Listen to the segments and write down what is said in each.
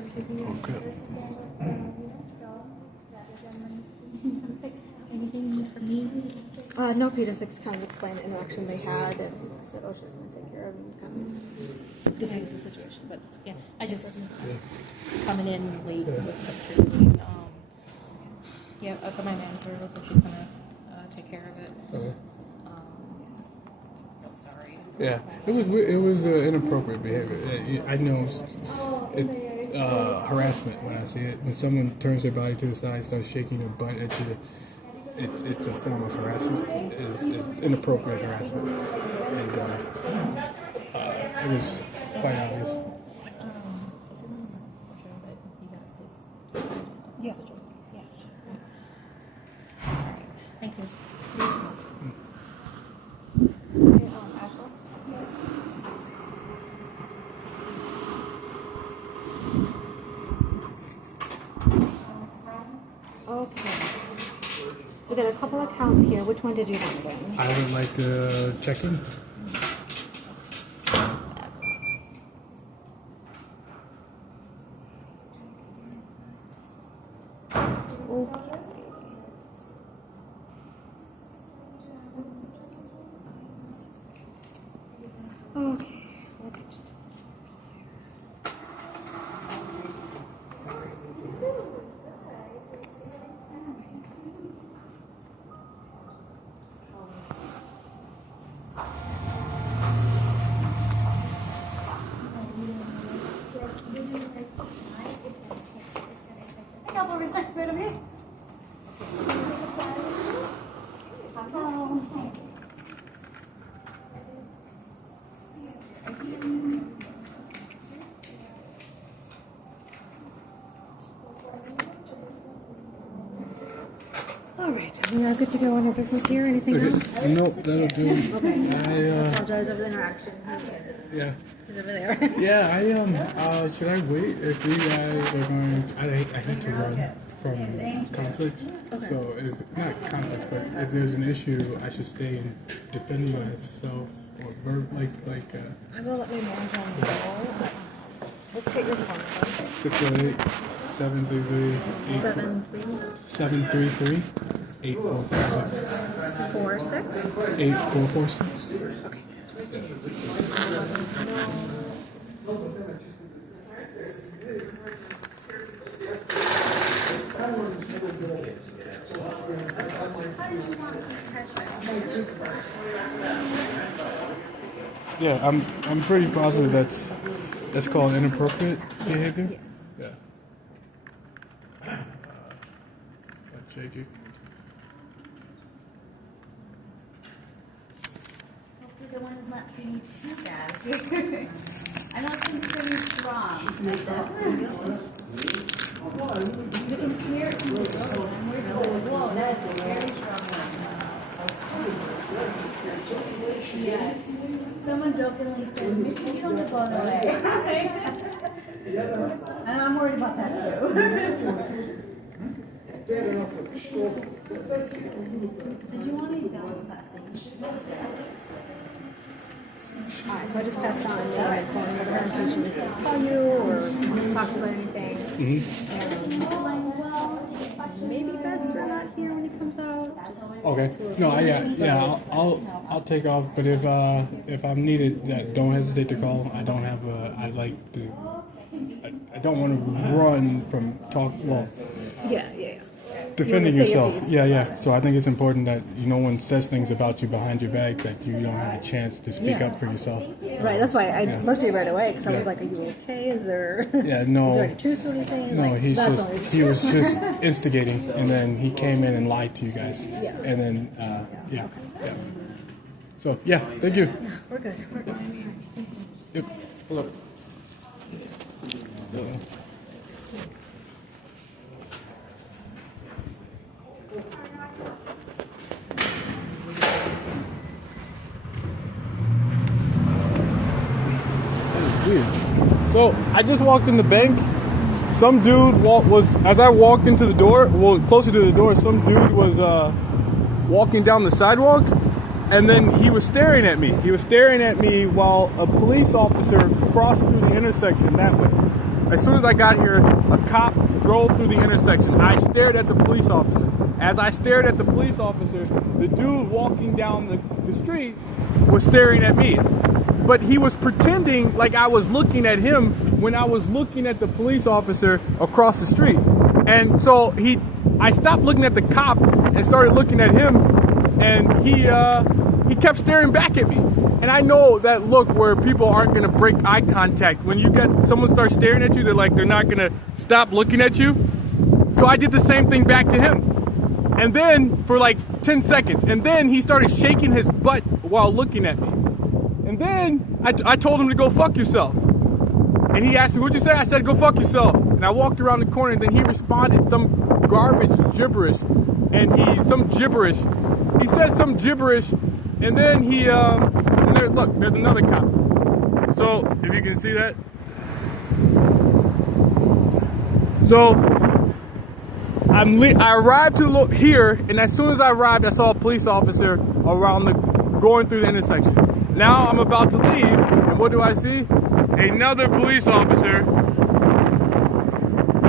for taking your Okay. Anything you need from me? No, Peter just kind of explained the interaction they had, and I said, oh, she's going to take care of him, kind of diffuse the situation. But yeah, I just coming in late with the yeah, so my manager looks like she's going to take care of it. Okay. Sorry. Yeah, it was inappropriate behavior. I know it harassment when I see it. When someone turns their body to the side, starts shaking their butt at you, it's a form of harassment. It's inappropriate harassment, and it was quite obvious. Yeah. Yeah. Thank you. Okay. So we got a couple accounts here. Which one did you want again? I would like to check in. Okay. All right, we are good to go on your business here. Anything else? Nope, that'll do. Okay. I apologize over the interaction. Yeah. He's over there. Yeah, should I wait if you guys are going? I hate to run from conflicts. Okay. So if not conflicts, but if there's an issue, I should stay and defend myself or like. I will let my manager know. Let's get your phone number. 608-733-8446. 733 8446. 46. 8446. Okay. Yeah, I'm pretty positive that's called inappropriate behavior. Yeah. Shake it. Hopefully the one is not treating you too bad. I know it's pretty strong. You can hear it in the phone. And we're going, whoa, that is a very strong one. Yes. Someone jokingly said, maybe you throw the phone away. And I'm worried about that too. Did you want to go Alright, so I just passed on the right phone number to her in case she was going to call you or talk about anything. Maybe best for not here when he comes out. Okay. No, I'll take off. But if I'm needed, don't hesitate to call. I don't have I don't want to run from talk. Well. Yeah. Defending yourself. Yeah. So I think it's important that no one says things about you behind your back that you don't have a chance to speak up for yourself. Right, that's why I looked at you right away because I was like, are you okay? Is there no. Is there any truth to what he's saying? No, like, he was just instigating, and then he came in and lied to you guys. Yeah. And then yeah. So thank you. Yeah, we're good. Yep. Hello. So I just walked in the bank. Some dude as I walked into the door, closer to the door, some dude was walking down the sidewalk, and then he was staring at me. He was staring at me while a police officer crossed through the intersection that way. As soon as I got here, a cop drove through the intersection. I stared at the police officer. As I stared at the police officer, the dude walking down the street was staring at me. But he was pretending like I was looking at him when I was looking at the police officer across the street. And so I stopped looking at the cop and started looking at him, and he kept staring back at me. And I know that look where people aren't gonna break eye contact. When you get someone starts staring at you, they're not gonna stop looking at you. So I did the same thing back to him. And then for like 10 seconds, and then he started shaking his butt while looking at me. And then I told him to go fuck yourself. And he asked me, what'd you say? I said, go fuck yourself. And I walked around the corner, and then he responded some garbage gibberish. And he said some gibberish, and then look, there's another cop. So, if you can see that. So, I arrived to here, and as soon as I arrived, I saw a police officer going through the intersection. Now I'm about to leave, and what do I see? Another police officer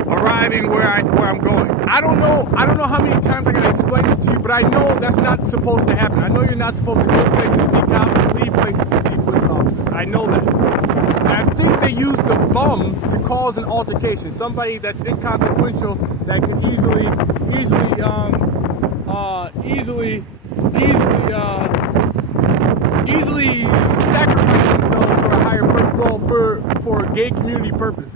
arriving where I'm going. I don't know how many times I gotta explain this to you, but I know that's not supposed to happen. I know you're not supposed to go places to see cops and leave places to see police officers. I know that. And I think they use the bum to cause an altercation. Somebody that's inconsequential that could easily sacrifice themselves for a higher for a gay community purpose.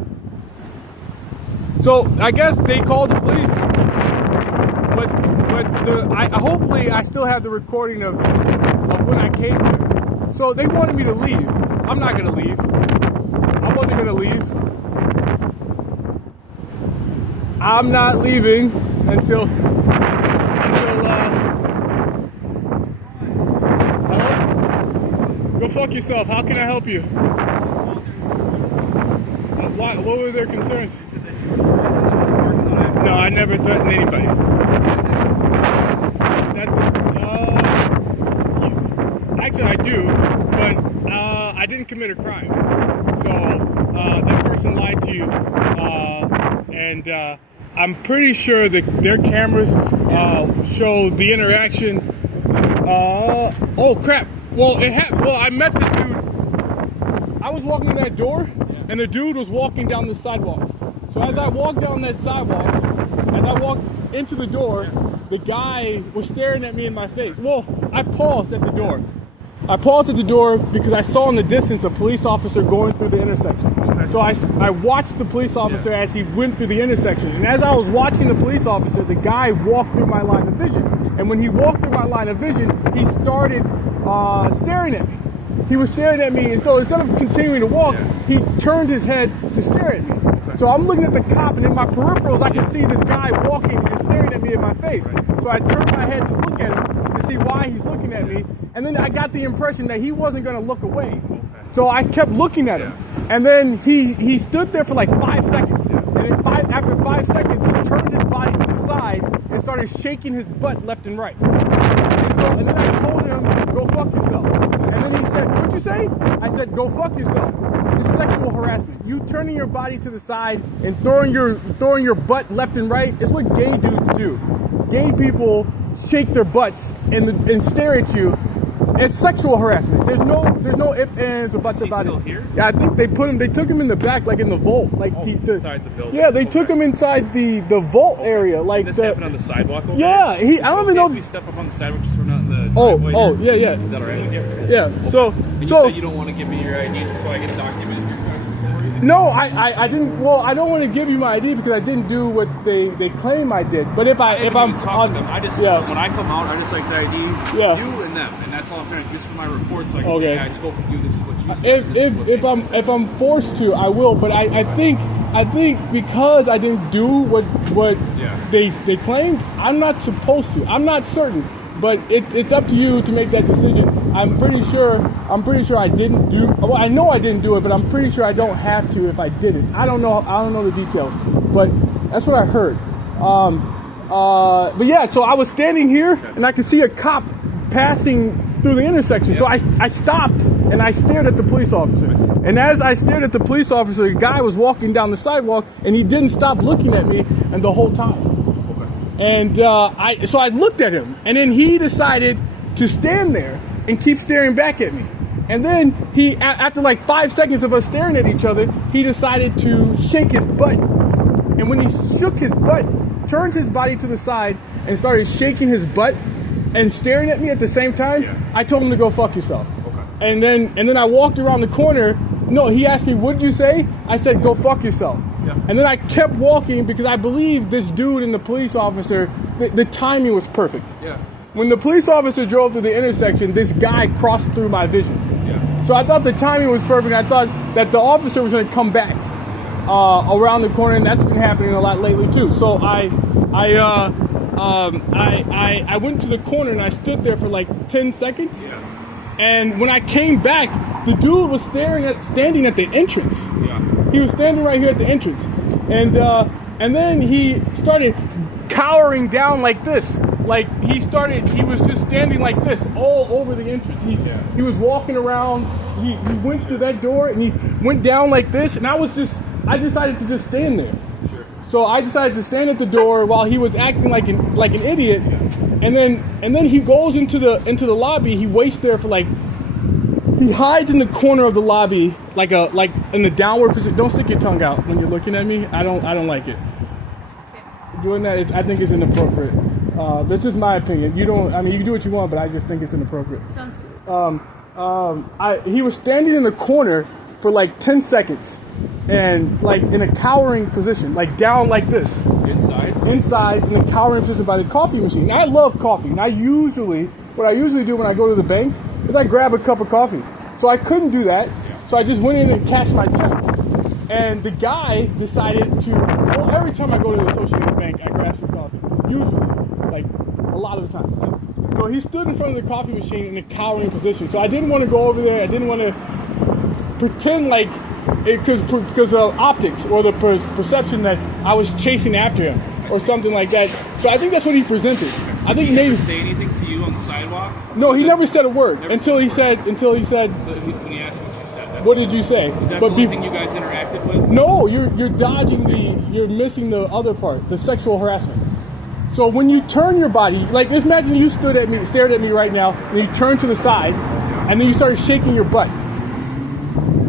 So I guess they called the police, but hopefully I still have the recording of when I came here. So they wanted me to leave. I'm not gonna leave. I wasn't gonna leave. I'm not leaving until go fuck yourself. How can I help you? What were their concerns? No, I never threatened anybody. Actually I do, but I didn't commit a crime. So that person lied to you, and I'm pretty sure that their cameras show the interaction. Oh crap! Well, I met this dude. I was walking in that door, and the dude was walking down the sidewalk. So as I walked down that sidewalk, as I walked into the door, the guy was staring at me in my face. Well, I paused at the door. Because I saw in the distance a police officer going through the intersection. So I watched the police officer as he went through the intersection. And as I was watching the police officer, the guy walked through my line of vision. And when he walked through my line of vision, he started staring at me. He was staring at me, and so instead of continuing to walk, he turned his head to stare at me. So I'm looking at the cop, and in my peripherals, I can see this guy walking and staring at me in my face. So I turned my head to look at him to see why he's looking at me, and then I got the impression that he wasn't going to look away. So I kept looking at him, and then he stood there for like 5 seconds. And after 5 seconds, he turned his body to the side and started shaking his butt left and right. And then I told him, go fuck yourself. And then he said, what'd you say? I said, go fuck yourself. It's sexual harassment. You turning your body to the side and throwing your butt left and right is what gay dudes do. Gay people shake their butts and stare at you. It's sexual harassment. There's no ifs, ands, or buts about it. Still here? Yeah, I think they took him in the back, like in the vault. Inside the building? Yeah, they took him inside the vault area. Like this happened on the sidewalk over Yeah, there? I don't even know. If we step up on the sidewalk just so we're not in the driveway here? Yeah. Is that alright with you? Yeah, so... You said you don't want to give me your ID just so I can document your side of the story? No, I didn't. Well, I don't want to give you my ID because I didn't do what they claim I did. But if I'm talking to them, when I come out, I just like to ID you and them, and that's all I'm trying to do. Just for my report, so I can say, yeah, I spoke with you. This is what you said. If I'm forced to, I will. But I think because I didn't do what they claimed, I'm not supposed to. I'm not certain. But it's up to you to make that decision. I'm pretty sure I didn't do. Well, I know I didn't do it, but I'm pretty sure I don't have to if I didn't. I don't know the details, but that's what I heard. But yeah, so I was standing here and I could see a cop passing through the intersection. So I stopped and I stared at the police officer. And as I stared at the police officer, a guy was walking down the sidewalk, and he didn't stop looking at me and the whole time. And so I looked at him, and then he decided to stand there and keep staring back at me. And then he, after like 5 seconds of us staring at each other, he decided to shake his butt. And when he shook his butt, turned his body to the side and started shaking his butt and staring at me at the same time, I told him to go fuck yourself. And then I walked around the corner. No, he asked me, what did you say? I said, go fuck yourself. And then I kept walking because I believe this dude and the police officer, the timing was perfect. When the police officer drove to the intersection, this guy crossed through my vision. So I thought the timing was perfect. I thought that the officer was going to come back around the corner, and that's been happening a lot lately too. So I went to the corner and I stood there for like 10 seconds. And when I came back, the dude was standing at the entrance. He was standing right here at the entrance. And then he started cowering down like this. Like he was just standing like this all over the entrance. He was walking around, he went through that door and he went down like this, and I decided to just stand there. So I decided to stand at the door while he was acting like an idiot. And then he goes into the lobby. He waits there for he hides in the corner of the lobby like in the downward position. Don't stick your tongue out when you're looking at me. I don't like it. Doing that I think is inappropriate. That's just my opinion. You can do what you want, but I just think it's inappropriate. Sounds good. He was standing in the corner for like 10 seconds and like in a cowering position, like down like this. Inside in a cowering position by the coffee machine. Now, I love coffee. And what I usually do when I go to the bank is I grab a cup of coffee. So I couldn't do that. So I just went in and cashed my check. And the guy decided every time I go to the Associated Bank, I grab some coffee. Usually, like a lot of the time. So he stood in front of the coffee machine in a cowering position. So I didn't want to go over there. I didn't want to pretend like because of optics or the perception that I was chasing after him or something like that. So I think that's what he presented. I think Did maybe he say anything to you on the sidewalk? No, he never said a word until he said. So when he asked what you said. What did you say? Is that the only thing you guys interacted with? No, you're dodging you're missing the other part, the sexual harassment. So when you turn your body, like just imagine you stared at me right now, and you turn to the side, and then you started shaking your butt.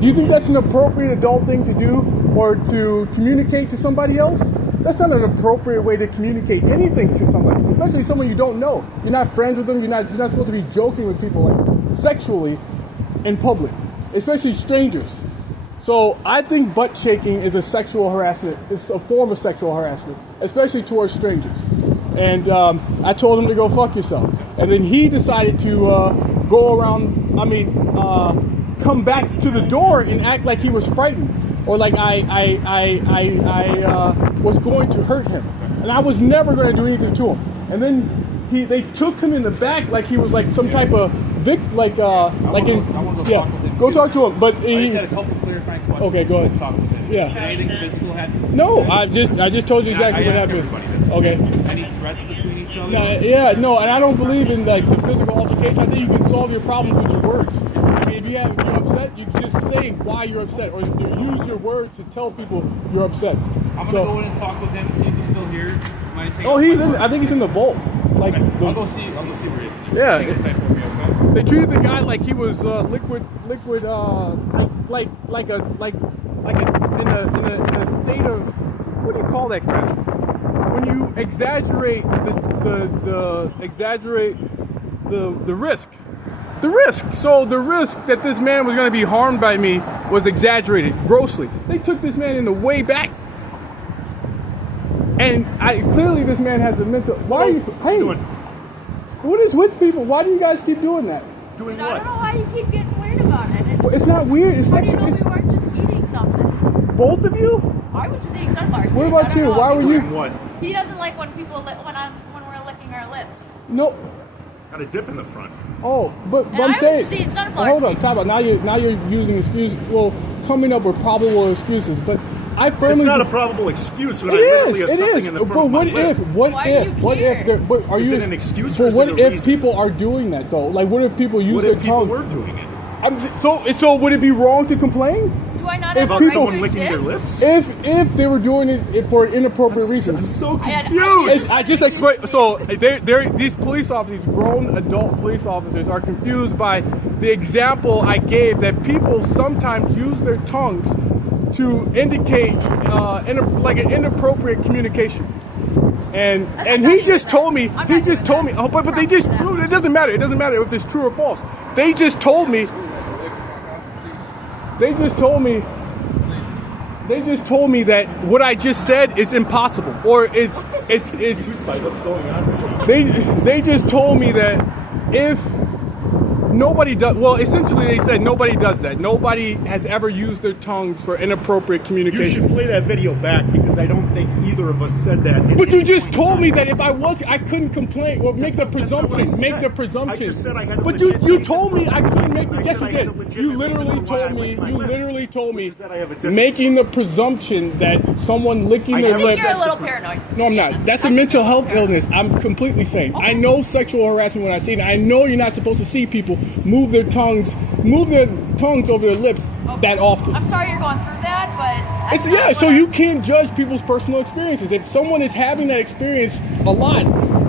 Do you think that's an appropriate adult thing to do or to communicate to somebody else? That's not an appropriate way to communicate anything to somebody, especially someone you don't know. You're not friends with them. You're not supposed to be joking with people like sexually in public, especially strangers. So I think butt shaking is a sexual harassment. It's a form of sexual harassment, especially towards strangers. And I told him to go fuck yourself. And then he decided to go around, come back to the door and act like he was frightened or like I was going to hurt him. And I was never going to do anything to him. And then they took him in the back like he was like some type of go talk to him. But I just had a couple clarifying questions. Okay, go ahead. Talk to him. Yeah. Did anything physical happen? No, I just told you exactly what happened. Okay. Any threats between each other? No, and I don't believe in like the physical altercation. I think you can solve your problems with your words. I mean, if you're upset, you can just say why you're upset, or use your words to tell people you're upset. I'm gonna go in and talk with him and see if he's still here. I think he's in the vault. Like, okay. I'll go see where he is. Yeah. Take a type for me, okay? They treated the guy like he was liquid, in a state of, what do you call that crap? When you exaggerate the risk. The risk. So the risk that this man was going to be harmed by me was exaggerated grossly. They took this man in the way back. And clearly this man has a mental. Why are you? Hey, what is with people? Why do you guys keep doing that? Doing what? I don't know why you keep getting weird about it. It's not weird. It's how do you sexual. know we weren't just eating something? Both of you? I was just eating sunflower seeds. What about you? Why were you? What? He doesn't like when people when we're licking our lips. No. Got a dip in the front. Oh, but And I'm I saying. was just eating sunflower Hold on, seeds. talk about now you're using excuses. Well, coming up with probable excuses, but I firmly. It's not a probable excuse when It I literally is. have It something is. in the front But of my what lip. if? What Why do if? you What care? if? But are Is you? it an excuse or But is what it a if reason? people are doing that though? Like, what if people use What their if people tongue? were doing it? So would it be wrong to complain? Do I not If have a right people to licking their exist? lips? If they were doing it for inappropriate reasons? I'm so I confused. I just explained. So these police officers, grown adult police officers, are confused by the example I gave that people sometimes use their tongues to indicate like an inappropriate communication. And he just told me. He just told me. Oh, but they just. It doesn't matter. It doesn't matter if it's true or false. They just told me. They just told me that what I just said is impossible, or it's What's going on? they just told me that if nobody does, well, essentially they said nobody does that. Nobody has ever used their tongues for inappropriate You communication. should play that video back because I don't think either of us said that. But you just told me that if I couldn't complain or make the presumption. Make the I presumption. just said I had a But legit you reason told me to I couldn't make the. I Yes, said you I had a did. legit You reason literally why I told me. licked my You lips, literally told me which is that I have a different- making the presumption that someone licking I their I think lips. you're a little paranoid. No, I'm not. That's a mental health illness. I'm completely sane. I know sexual harassment when I see it. I know you're not supposed to see people move their tongues over their lips that often. I'm sorry you're going through that, but that's Yeah, not so what you I'm- can't judge people's personal experiences. If someone is having that experience a lot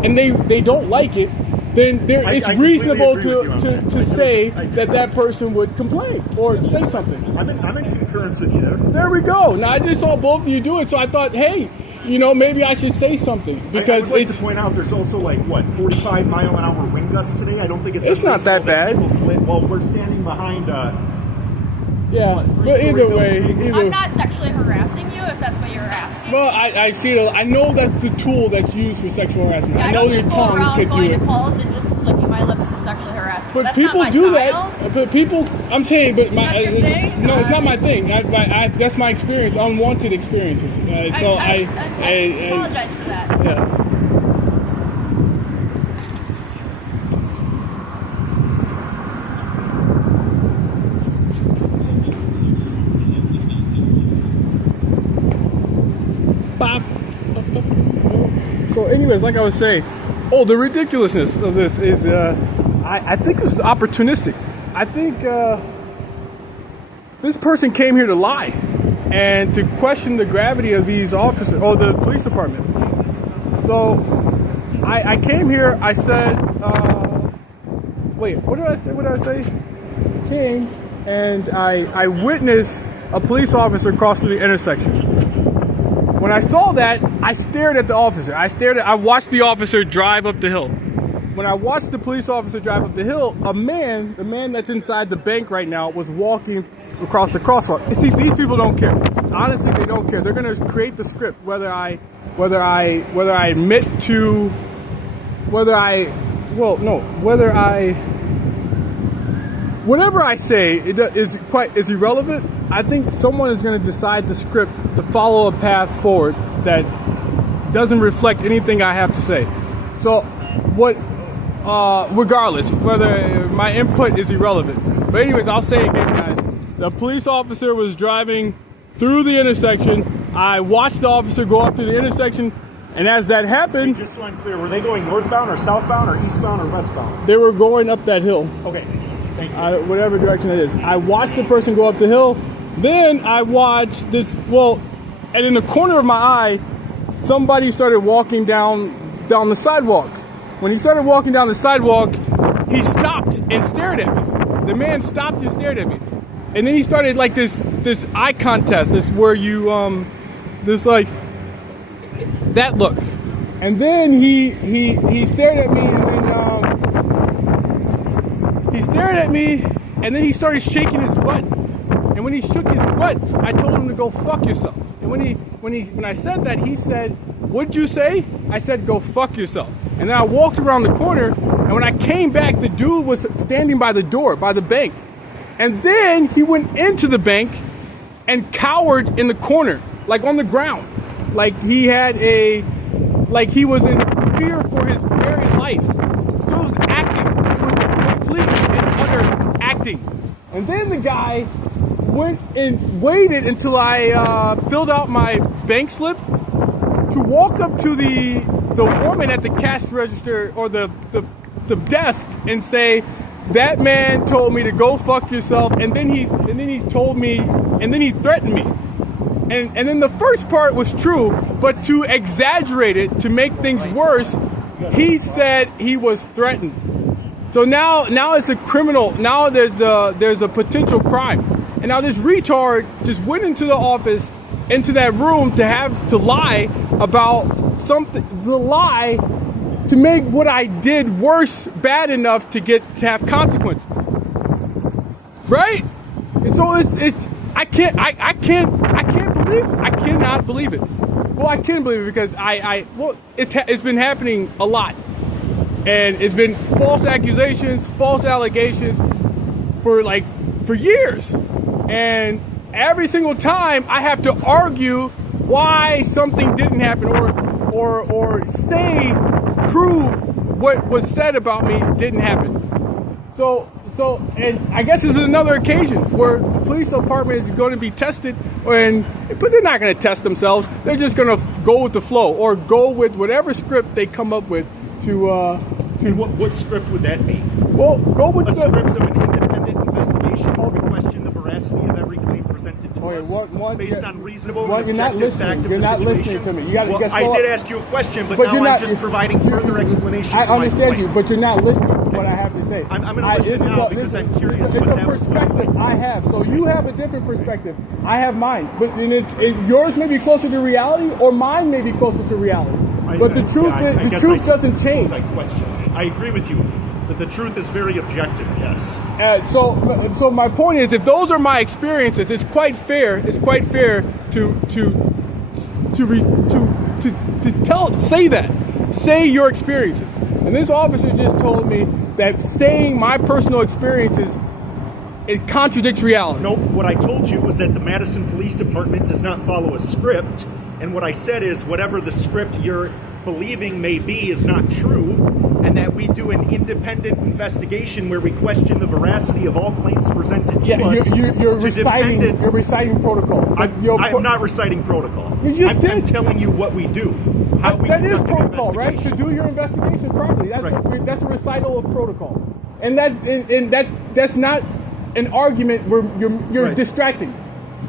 and they don't like it, then it's I completely reasonable agree with you on that. to say that person would complain or say something. I'm in concurrence with you there. There we go. Now I just saw both of you do it, so I thought, hey, maybe I should say something I because would like it's to point out there's also 45-mile-an-hour wind gusts today. I don't think it's not that bad. Well, we're standing behind. yeah. But either way, I'm not sexually harassing you if that's what you're asking. well, I see it. I know that's the tool that's used for sexual harassment. Yeah, I I know don't your just go tongue around could do going it. to calls and just licking my lips to sexually harass people. But That's people not my do style. that. But people, I'm saying, but That's your thing? no, it's not my thing. That's my experience, unwanted experiences. So I apologize for that. Yeah. Bop. So, anyways, like I was saying, the ridiculousness of this is, I think this is opportunistic. I think this person came here to lie and to question the gravity of these officers or the police department. So, I came here. I said, wait, what did I say? What did I say? Came and I witnessed a police officer cross through the intersection. When I saw that, I stared at the officer. I watched the officer drive up the hill. When I watched the police officer drive up the hill, the man that's inside the bank right now was walking across the crosswalk. You see, these people don't care. Honestly, they don't care. They're gonna create the script whether I whatever I say is irrelevant. I think someone is going to decide the script to follow a path forward that doesn't reflect anything I have to say. So, regardless, whether my input is irrelevant. But anyways, I'll say again, guys. The police officer was driving through the intersection. I watched the officer go up to the intersection, and as that happened, Just so I'm clear, were they going northbound or southbound or eastbound or westbound? they were going up that hill. Okay, thank you. Whatever direction it is. I watched the person go up the hill. Then I watched this, and in the corner of my eye, somebody started walking down the sidewalk. When he started walking down the sidewalk, he stopped and stared at me. The man stopped and stared at me. And then he started like this eye contest. This where you, that look. And then he stared at me and then he started shaking his butt. And when he shook his butt, I told him to go fuck yourself. And when I said that, he said, "What'd you say?" I said, "Go fuck yourself." And then I walked around the corner, and when I came back, the dude was standing by the door, by the bank. And then he went into the bank and cowered in the corner, like on the ground. Like he was in fear for his very life. So it was acting. It was complete and utter acting. And then the guy went and waited until I filled out my bank slip to walk up to the woman at the cash register or the desk and say, that man told me to go fuck yourself, and then he told me, and then he threatened me. And then the first part was true, but to exaggerate it, to make things worse, he said he was threatened. So now it's a criminal. Now there's a potential crime. And now this retard just went into the office, into that room to lie about something, the lie to make what I did worse, bad enough to have consequences. Right? And so I cannot believe it. Well, I can believe it because it's been happening a lot. And it's been false accusations, false allegations for years. And every single time I have to argue why something didn't happen or prove what was said about me didn't happen. So, and I guess this is another occasion where the police department is going to be tested, but they're not going to test themselves. They're just going to go with the flow or go with whatever script they come up with And what script would that be? Well, go with a script of an independent investigation where we question the veracity of every claim presented to us based on reasonable and objective fact of the situation. You're not listening to me. I did ask you a question, but now I'm just providing further explanation. I understand you, but you're not listening to what I have to say. I'm going to listen now because I'm curious. It's a perspective I have. So you have a different perspective. I have mine, but yours may be closer to reality, or mine may be closer to reality. But the truth doesn't change. I agree with you that the truth is very objective. Yes. So my point is, if those are my experiences, it's quite fair. It's quite fair to say your experiences. And this officer just told me that saying my personal experiences, it contradicts reality. Nope. What I told you was that the Madison Police Department does not follow a script, and what I said is whatever the script you're believing may be is not true, and that we do an independent investigation where we question the veracity of all claims presented to us. You're reciting protocol. I'm not reciting protocol. I'm telling you what we do. That is protocol, right? To do your investigation properly. That's a recital of protocol, and that's not an argument where you're distracting.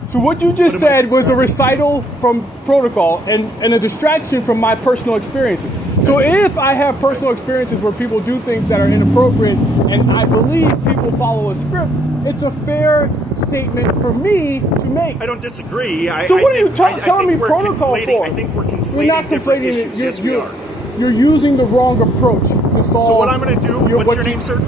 So what you just said was a recital from protocol and a distraction from my personal experiences. So if I have personal experiences where people do things that are inappropriate and I believe people follow a script, it's a fair statement for me to make. I don't disagree. So what are you telling me protocol for? I think we're conflating different issues. Yes, we are. You're using the wrong approach to solve. So what I'm going to do, what's your name, sir?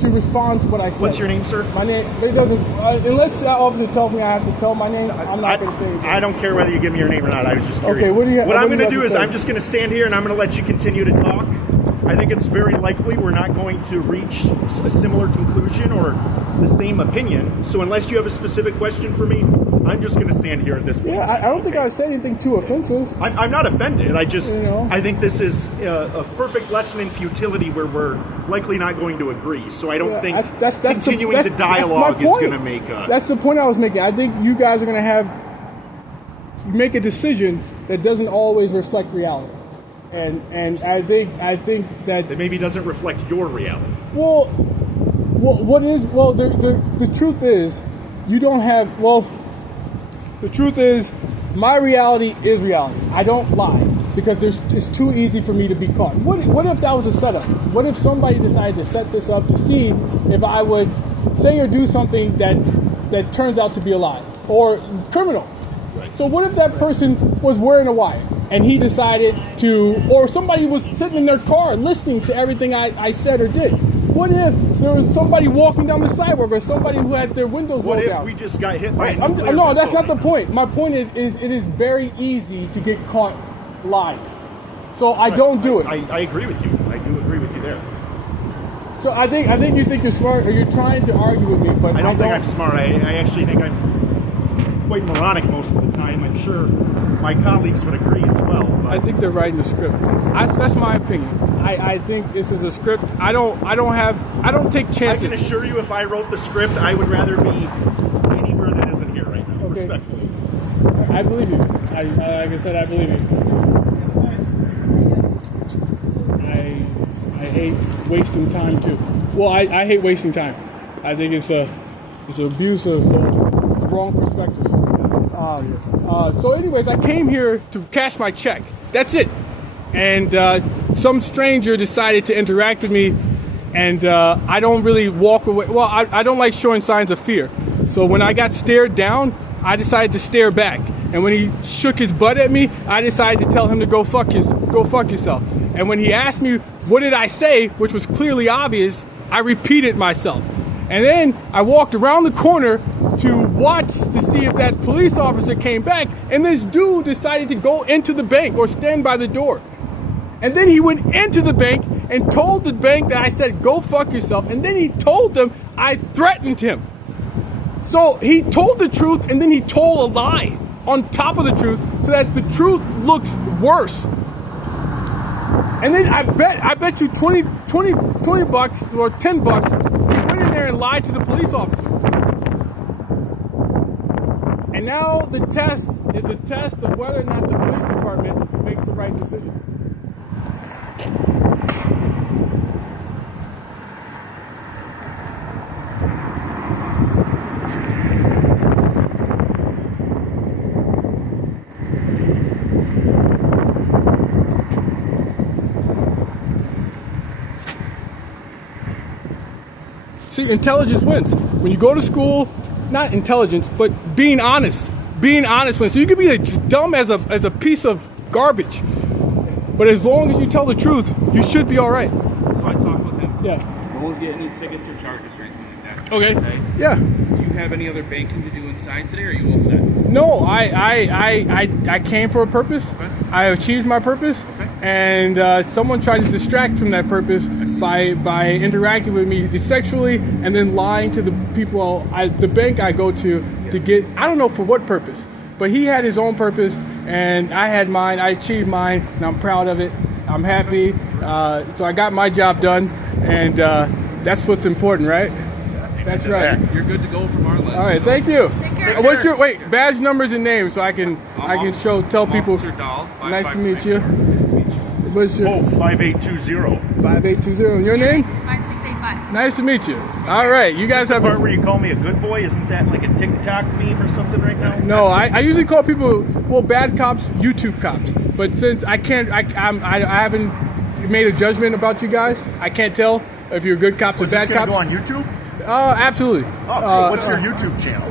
To respond to what I said. What's your name, sir? My name, it doesn't, unless the officer tells me I have to tell my name, I'm not going to say anything. I don't care whether you give me your name or not. I was just curious. Okay, what I'm going to do is I'm just going to stand here and I'm going to let you continue to talk. I think it's very likely we're not going to reach a similar conclusion or the same opinion. So unless you have a specific question for me, I'm just going to stand here at this point. Yeah, I don't think I said anything too offensive. I'm not offended. I just, I think this is a perfect lesson in futility where we're likely not going to agree. So I don't think continuing to dialogue is going to make a... That's the point I was making. I think you guys are going to make a decision that doesn't always reflect reality. And I think that maybe doesn't reflect your reality. The truth is, you don't have, the truth is, my reality is reality. I don't lie because it's too easy for me to be caught. What if that was a setup? What if somebody decided to set this up to see if I would say or do something that turns out to be a lie or criminal? Right. So what if that person was wearing a wire and he decided to, or somebody was sitting in their car listening to everything I said or did? What if there was somebody walking down the sidewalk or somebody who had their windows rolled down? What if we just got hit by a nuclear missile? No, that's not the point. My point is it is very easy to get caught lying. So I don't do it. I agree with you. I do agree with you there. So I think you think you're smart, or you're trying to argue with me, but I don't think I'm smart. I actually think I'm quite moronic most of the time. I'm sure my colleagues would agree as well. I think they're writing the script. That's my opinion. I think this is a script. I don't take chances. I can assure you, if I wrote the script, I would rather be anywhere that isn't here right now. Okay. Respectfully. I believe you. Like I said, I believe you. I hate wasting time too. Well, I hate wasting time. I think it's an abuse of the wrong perspective. So anyways, I came here to cash my check. That's it. And some stranger decided to interact with me, and I don't really walk away. Well, I don't like showing signs of fear. So when I got stared down, I decided to stare back. And when he shook his butt at me, I decided to tell him to go fuck yourself. And when he asked me, what did I say, which was clearly obvious, I repeated myself. And then I walked around the corner to watch to see if that police officer came back, and this dude decided to go into the bank or stand by the door. And then he went into the bank and told the bank that I said, go fuck yourself. And then he told them I threatened him. So he told the truth, and then he told a lie on top of the truth, so that the truth looks worse. And then I bet you 20 bucks or 10 bucks, he went in there and lied to the police officer. And now the test is a test of whether or not the police department makes the right decision. See, intelligence wins. When you go to school, not intelligence, but being honest. Being honest wins. So you can be as dumb as a piece of garbage, but as long as you tell the truth, you should be all right. So I talked with him. Yeah. No one's getting any tickets or charges or anything like that. Okay. Yeah. Do you have any other banking to do inside today, or are you all set? No, I came for a purpose. Okay. I achieved my purpose. Okay. And someone tried to distract from that purpose by interacting with me sexually and then lying to the people, the bank I go to get, I don't know for what purpose, but he had his own purpose and I had mine. I achieved mine and I'm proud of it. I'm happy. So I got my job done, and that's what's important, right? That's right. You're good to go from our list. All right, thank you. Take care. What's your badge numbers and names so I can tell people. Officer Dahl, Nice to meet you. Nice to meet you. What's your 5820. 5820? Your name? 5685. Nice to meet you. All right, you guys have the part where you call me a good boy? Isn't that like a TikTok meme or something right now? No, I usually call people bad cops, YouTube cops. But since I haven't made a judgment about you guys, I can't tell if you're good cops or Was this bad gonna cops. go on YouTube? Absolutely. Oh, cool. What's your YouTube channel?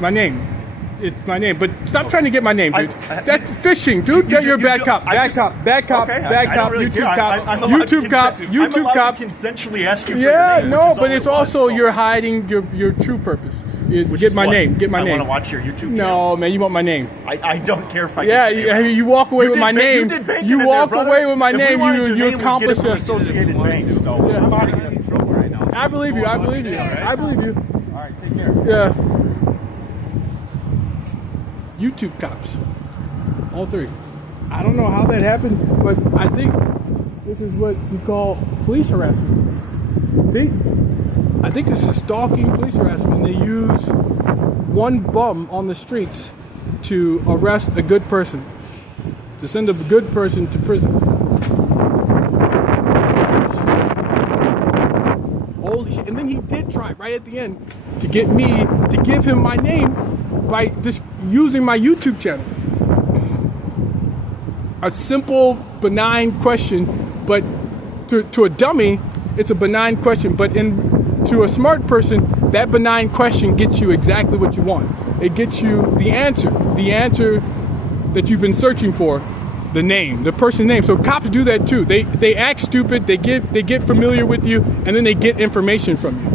My name. It's my name, but stop trying to get my name, dude. That's fishing, dude. you- You're a you- bad you- cop, I bad just- cop, bad cop, Okay, bad I cop, don't really YouTube care. cop, I'm allowed YouTube to cop, I'm YouTube allowed cop. to consensually ask you for Yeah, your name, no, which is but all it's it was, also so- you're hiding your true purpose. Which Get is my what? name. Get my name. I want to watch your YouTube channel. No, man, you want my name. I don't care if I Yeah, get your name. you walk away You with did my ba- name. You did banking You in walk there, brother. away with my If we name. wanted your You name, we'd get accomplish it from it. Associated Bank. So Yeah. I'm out of here. In trouble right now. I believe you. I believe you. I believe you. All right, take care. Yeah. YouTube cops. All three. I don't know how that happened, but I think this is what we call police harassment. See? I think this is stalking police harassment. They use one bum on the streets to arrest a good person, to send a good person to prison. Holy shit. And then he did try right at the end to get me to give him my name by just using my YouTube channel. A simple, benign question, but to a dummy, it's a benign question. But to a smart person, that benign question gets you exactly what you want. It gets you the answer that you've been searching for, the name, the person's name. So cops do that too. They act stupid, they get familiar with you, and then they get information from you.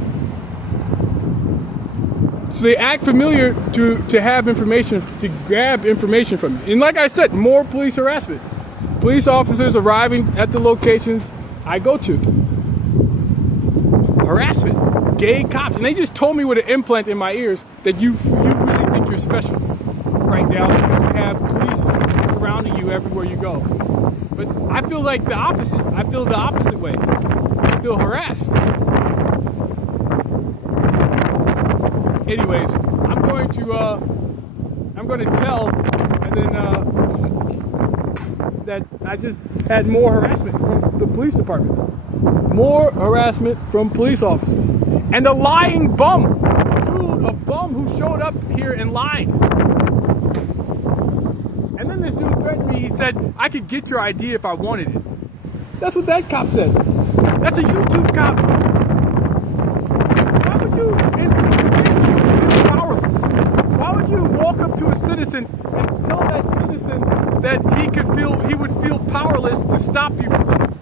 So they act familiar to have information, to grab information from you. And like I said, more police harassment. Police officers arriving at the locations I go to. Harassment. Gay cops. And they just told me with an implant in my ears that you really think you're special right now. You have police surrounding you everywhere you go. But I feel like the opposite. I feel the opposite way. I feel harassed. Anyways, I'm going to tell, and then that I just had more harassment from the police department. more harassment from police officers. And a lying bum. Dude, a bum who showed up here and lied. And then this dude threatened me. He said, I could get your ID if I wanted it. That's what that cop said. That's a YouTube cop. Why would you feel powerless? Why would you walk up to a citizen and tell that citizen that he would feel powerless to stop you from something?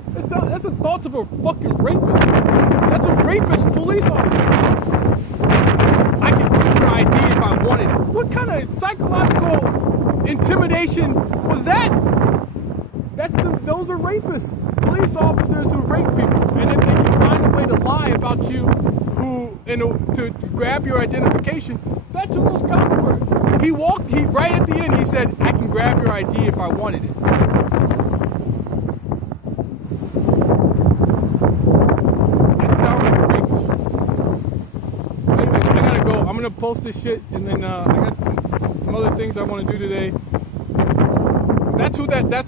That's the thoughts of a fucking rapist. That's a rapist police officer. I could get your ID if I wanted it. What kind of psychological intimidation was that? Those are rapists. Police officers who rape people. And if they can find a way to lie about you to grab your identification, that's who those cops were. He right at the end, he said, I can grab your ID if I wanted it. I'm gonna post this shit, and then I got some other things I want to do today. That's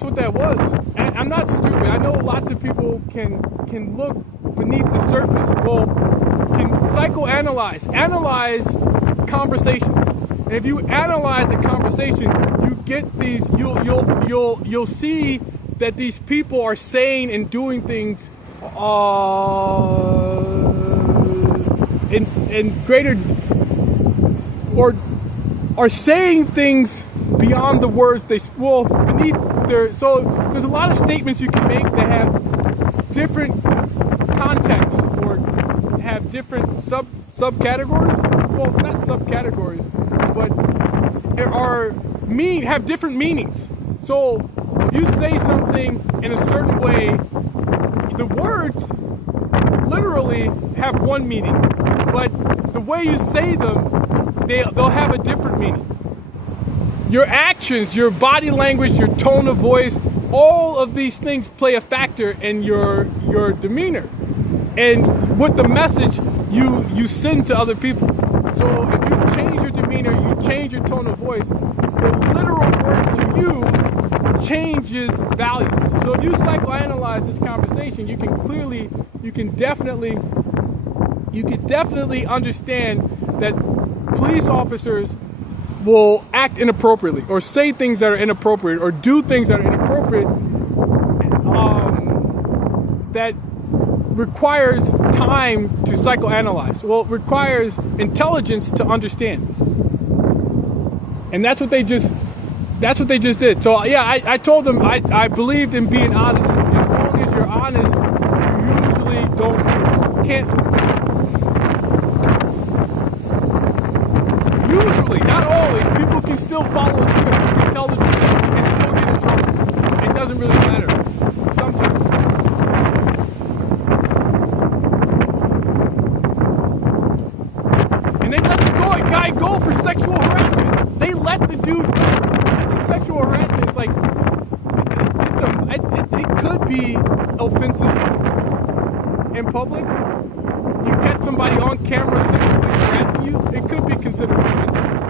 what that was. And I'm not stupid. I know lots of people can look beneath the surface. Well, can analyze conversations. And if you analyze a conversation, you get these. You'll see that these people are saying and doing things in greater. Or are saying things beyond the words beneath their. So there's a lot of statements you can make that have different contexts or have different subcategories. Well, not subcategories, but have different meanings. So if you say something in a certain way, the words literally have one meaning, but the way you say them, they'll have a different meaning. Your actions, your body language, your tone of voice, all of these things play a factor in your demeanor and what the message you send to other people. So if you change your demeanor, you change your tone of voice, the literal word you changes values. So if you psychoanalyze this conversation, you can definitely understand that police officers will act inappropriately or say things that are inappropriate or do things that are inappropriate that requires time to psychoanalyze. Well, it requires intelligence to understand. And that's what they just did. So yeah, I told them I believed in being honest. As long as you're honest, you usually can't. Usually, not always, people can still follow a script. You can tell the truth and still get in trouble. It doesn't really matter. Sometimes. And they let the guy go for sexual harassment. They let the dude. I think sexual harassment is like it could be offensive in public. You catch somebody on camera sexually harassing you, it could be considered offensive.